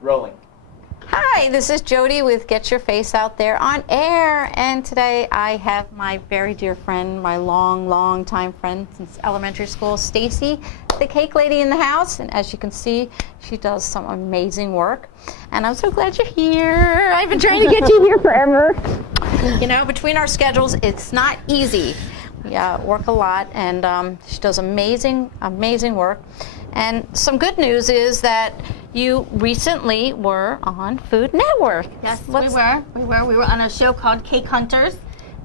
Rolling. Hi, this is Jody with Get Your Face Out There on Air, and today I have my very dear friend, my long time friend since elementary school, Stacy, the cake lady in the house, and as you can see, she does some amazing work, and I'm so glad you're here. I've been trying to get you here forever. You know, between our schedules, it's not easy. We work a lot, and she does amazing work. And some good news is that you recently were on Food Network. Yes, we were. We were on a show called Cake Hunters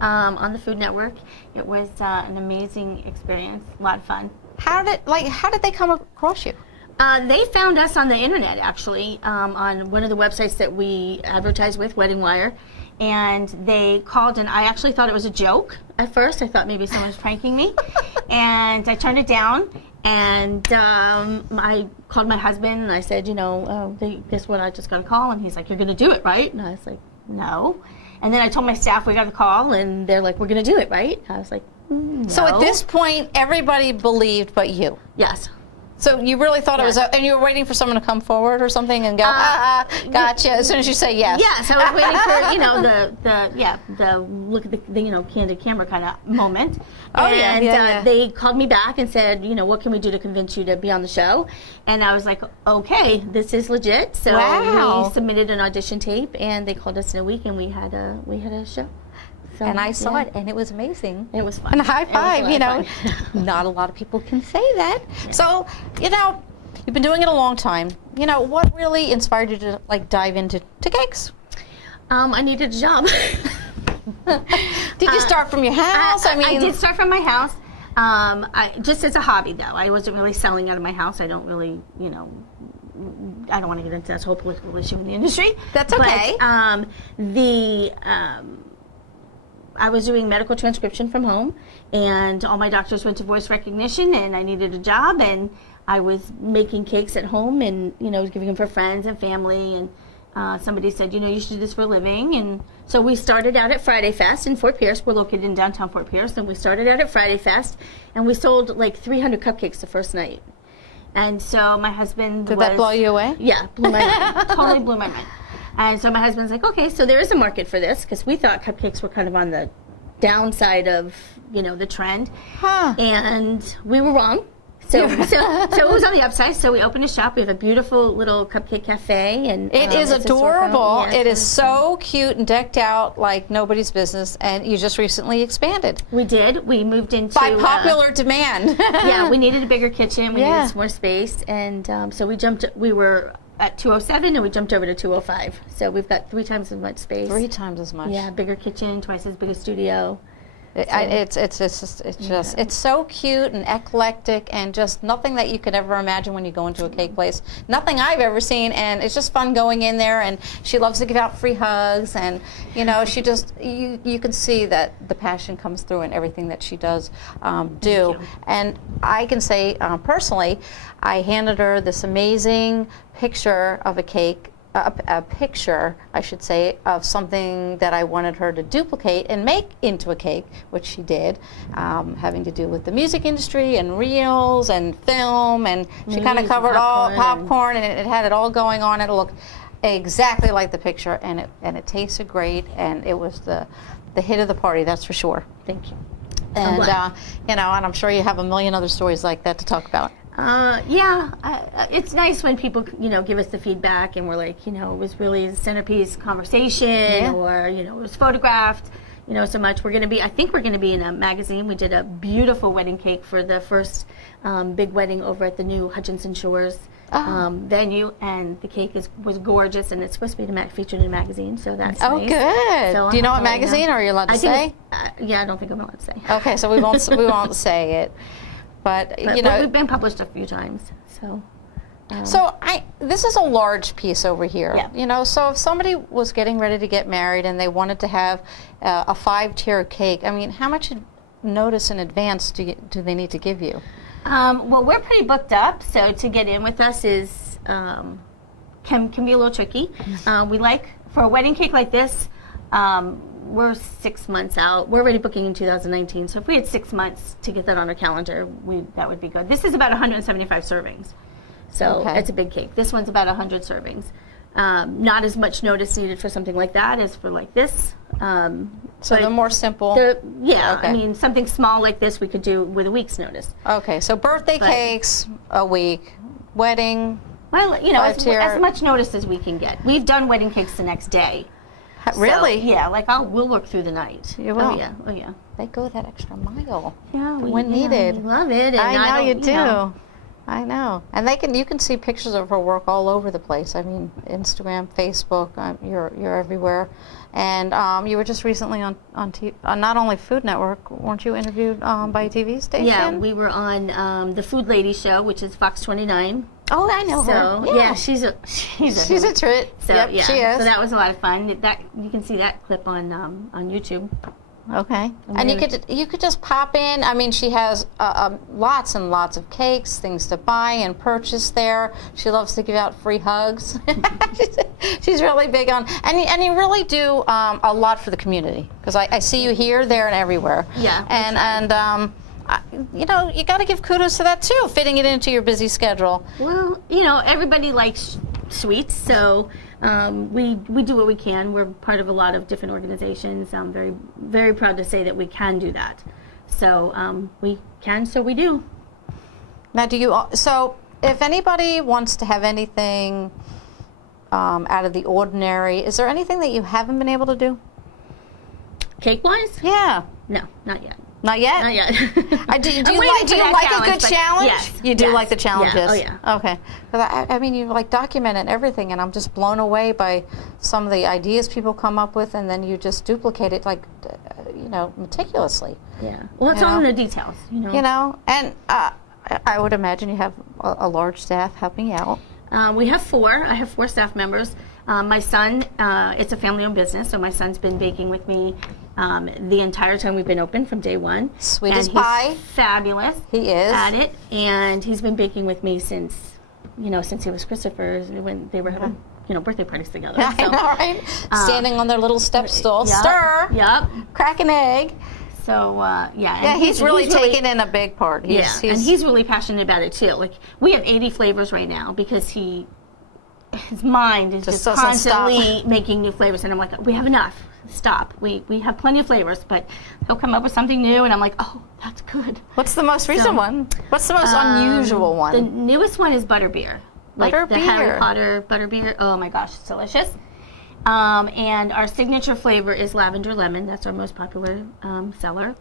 on the Food Network. It was an amazing experience, a lot of fun. How did they come across you? They found us on the internet, actually, on one of the websites that we advertise with, Wedding Wire. And they called, and I actually thought it was a joke at first. I thought maybe someone was pranking me. And I turned it down. And I called my husband, and I said, guess what, I just got a call. And he's like, you're going to do it, right? And I was like, no. And then I told my staff we got a call, and they're like, we're going to do it, right? I was like, no. So at this point, everybody believed but you? Yes. So you really thought it was, and you were waiting for someone to come forward or something and go, gotcha, as soon as you say yes. Yes, I was waiting for, the look at the candid camera kind of moment. And they called me back and said, what can we do to convince you to be on the show? And I was like, okay, this is legit. So we submitted an audition tape, and they called us in a week, and we had a show. So, and I saw it, and it was amazing. It was fun. And a high five, Not a lot of people can say that. Yeah. So, you've been doing it a long time. What really inspired you to dive into cakes? I needed a job. Did you start from your house? I did start from my house. Just as a hobby, though. I wasn't really selling out of my house. I don't really, I don't want to get into that whole political issue in the industry. That's okay. But, I was doing medical transcription from home, and all my doctors went to voice recognition, and I needed a job, and I was making cakes at home and, giving them for friends and family, and somebody said, you should do this for a living. And so we started out at Friday Fest in Fort Pierce. We're located in downtown Fort Pierce, and we started out at Friday Fest, and we sold 300 cupcakes the first night. And so my husband Did that blow you away? Yeah, blew my mind. Totally blew my mind. And so my husband's like, okay, so there is a market for this, because we thought cupcakes were kind of on the downside of, the trend. Huh. And we were wrong. So it was on the upside. So we opened a shop. We have a beautiful little cupcake cafe, and it is adorable. It is so cute and decked out like nobody's business. And you just recently expanded. We did. We moved into by popular demand. Yeah, we needed a bigger kitchen. We needed some more space, and so we were at 207, and we jumped over to 205. So we've got 3 times as much space. 3 times as much. Yeah, bigger kitchen, twice as big a studio. It's so cute and eclectic, and just nothing that you could ever imagine when you go into a cake place. Nothing I've ever seen, and it's just fun going in there. And she loves to give out free hugs, and she just you can see that the passion comes through in everything that she does do. And I can say personally, I handed her this amazing picture of a cake. A picture, I should say, of something that I wanted her to duplicate and make into a cake, which she did, having to do with the music industry and reels and film, and she kind of covered all popcorn, and it had it all going on. It looked exactly like the picture, and it tasted great, and it was the hit of the party, that's for sure. Thank you. And and I'm sure you have a million other stories like that to talk about. It's nice when people, give us the feedback, and we're like, it was really a centerpiece conversation, or, it was photographed, so much. I think we're going to be in a magazine. We did a beautiful wedding cake for the first big wedding over at the new Hutchinson Shores venue, and the cake was gorgeous, and it's supposed to be featured in a magazine, so that's nice. Good. So do you know what magazine, or are you allowed to say? I don't think I'm allowed to say. Okay, so we won't say it. But we've been published a few times, so. This is a large piece over here. Yeah. So if somebody was getting ready to get married and they wanted to have a 5-tier cake, how much notice in advance do they need to give you? Well, we're pretty booked up, so to get in with us is can be a little tricky. We like, for a wedding cake like this, we're 6 months out. We're already booking in 2019, so if we had 6 months to get that on our calendar, that would be good. This is about 175 servings, so it's a big cake. This one's about 100 servings. Not as much notice needed for something like that as for like this. So the more simple. Yeah, Okay. I mean, something small like this we could do with a week's notice. Okay, so birthday cakes a week, wedding. Well, you know, Five-tier. as much notice as we can get. We've done wedding cakes the next day. Really? So, yeah, like we'll work through the night. You will? Oh yeah, oh yeah. They go that extra mile. Yeah, when needed. We love it. And I know you don't, do. know, I know. And you can see pictures of her work all over the place. I mean, Instagram, Facebook, you're everywhere. And you were just recently on not only Food Network, weren't you interviewed by a TV station? Yeah, we were on the Food Lady show, which is Fox 29. Oh, I know So her. yeah, she's a treat. So yep, yeah, she is. so that was a lot of fun. That you can see that clip on YouTube. Okay. And you could just pop in. I mean, she has lots and lots of cakes, things to buy and purchase there. She loves to give out free hugs. She's really big on, and you really do a lot for the community, because I see you here, there, and everywhere. Yeah. And you know, you got to give kudos to that too, fitting it into your busy schedule. Well, you know, everybody likes sweets, so we do what we can. We're part of a lot of different organizations. I'm very, very proud to say that we can do that. So we can, so we do. Now, so if anybody wants to have anything out of the ordinary, is there anything that you haven't been able to do? Cake-wise? Yeah. No, not yet. Not yet? Not yet. Do you like a good challenge? Yes. You do Yes. like the challenges? Yeah. Oh, yeah. Okay. 'Cause I mean, you like document everything, and I'm just blown away by some of the ideas people come up with, and then you just duplicate it, like, you know, meticulously. Yeah. Well, it's all in the details, you know. You know, and I would imagine you have a large staff helping you out. We have 4. I have 4 staff members. My son, it's a family-owned business, so my son's been baking with me the entire time we've been open from day one. Sweet and as pie. He's fabulous. He is. At it, and he's been baking with me since he was Christopher's, when they were having birthday parties together. I know, right? Standing on their little step stool, Yep, stir, Yep. crack an egg. So yeah. Yeah, And he's really taken in a big part. And he's really passionate about it too. Like, we have 80 flavors right now because his mind is just constantly making new flavors, and I'm like, we have enough. Stop. We have plenty of flavors, but he'll come up with something new, and I'm like, oh, that's good. What's the most recent one? What's the most unusual one? The newest one is butterbeer. Like Butterbeer. The Harry Potter butterbeer. Oh my gosh, it's delicious. And our signature flavor is lavender lemon. That's our most popular seller.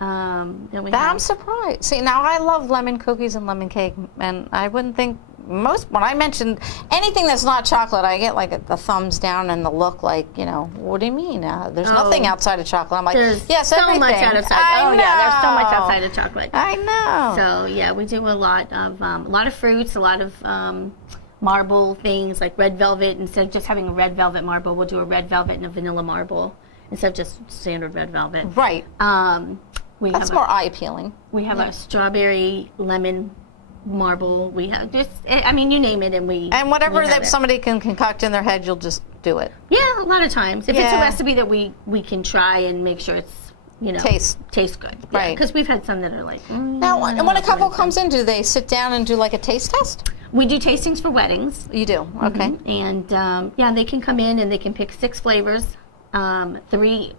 I'm surprised. See, now I love lemon cookies and lemon cake, and I wouldn't think when I mentioned anything that's not chocolate, I get like the thumbs down and the look like, what do you mean? There's nothing outside of chocolate. I'm like, yes, so everything. much outside. I know. Yeah, there's so much outside of chocolate. I know. So yeah, we do a lot of fruits, a lot of marble things like red velvet. Instead of just having a red velvet marble, we'll do a red velvet and a vanilla marble instead of just standard red velvet. Right. That's more eye appealing. We have a strawberry lemon marble. We have you name it, and whatever that somebody can concoct in their head, you'll just do it. Yeah, a lot of times if it's a recipe that we can try and make sure it's tastes good. Right. Because we've had some that are like. Now, when a couple comes in, do they sit down and do like a taste test? We do tastings for weddings. You do, okay. And they can come in and they can pick 6 flavors. 3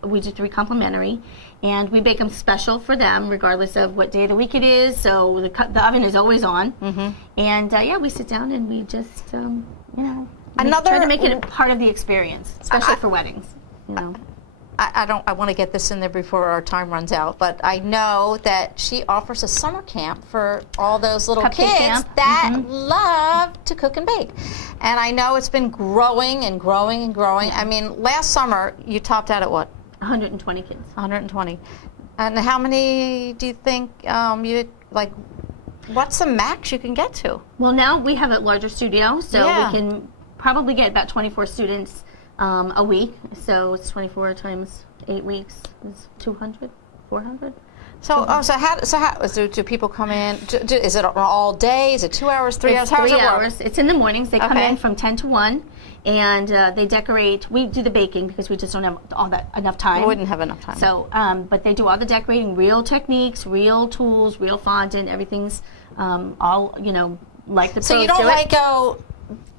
complimentary, and we bake them special for them regardless of what day of the week it is, so the oven is always on. And we sit down and we just try to make it a part of the experience, especially for weddings. I want to get this in there before our time runs out, but I know that she offers a summer camp for all those little kids that love to cook and bake. And I know it's been growing and growing and growing. Yeah. I mean, last summer you topped out at what? 120 kids. 120. And how many do you think what's the max you can get to? Well, now we have a larger studio, so we can probably get about 24 students a week, so it's 24 times 8 weeks is 200, 400. So do people come in? Is it all day? Is it 2 hours, 3 hours? How does it work? 3 hours. It's in the mornings. They come in from 10 to 1, and they decorate. We do the baking because we just don't have enough time. We wouldn't have enough time. So, but they do all the decorating, real techniques, real tools, real fondant. Everything's all like the pros. So you don't go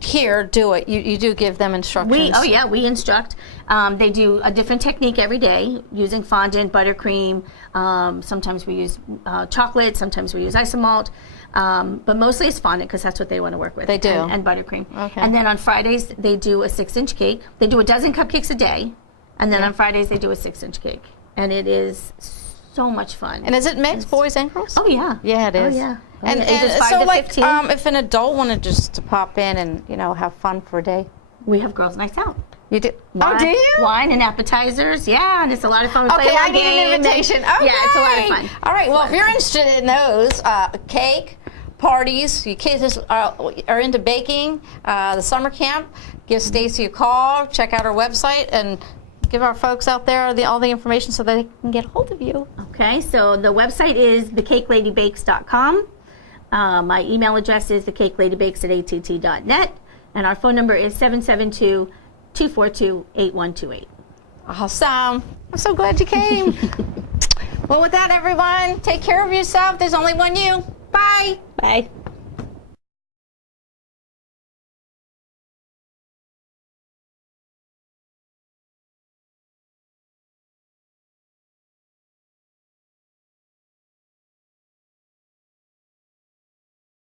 here do it, you do give them instructions. We instruct. They do a different technique every day using fondant, buttercream. Sometimes we use chocolate. Sometimes we use isomalt. But mostly it's fondant because that's what they want to work with. They do. And buttercream. Okay. And then on Fridays, they do a 6-inch cake. They do a dozen cupcakes a day. And then on Fridays, they do a 6-inch cake. And it is so much fun. And is it mixed, boys and girls? Oh, yeah. Yeah, it is. Oh, yeah. And Ages 5 so, to like, 15. if an adult wanted just to pop in and, you know, have fun for a day. We have girls' nights out. You do? Wine, Oh, do you? Wine and appetizers. Yeah, and it's a lot of fun. We play Okay, a I little need an game and- invitation. Okay. Yeah, it's a lot of fun. All right, well, if you're interested in those, cake, parties, your kids are into baking, the summer camp, give Stacy a call, check out her website, and give our folks out there all the information so that they can get a hold of you. Okay, so the website is thecakeladybakes.com. My email address is thecakeladybakes@att.net. And our phone number is 772-242-8128. Awesome. I'm so glad you came. Well, with that, everyone, take care of yourself. There's only one you. Bye. Bye.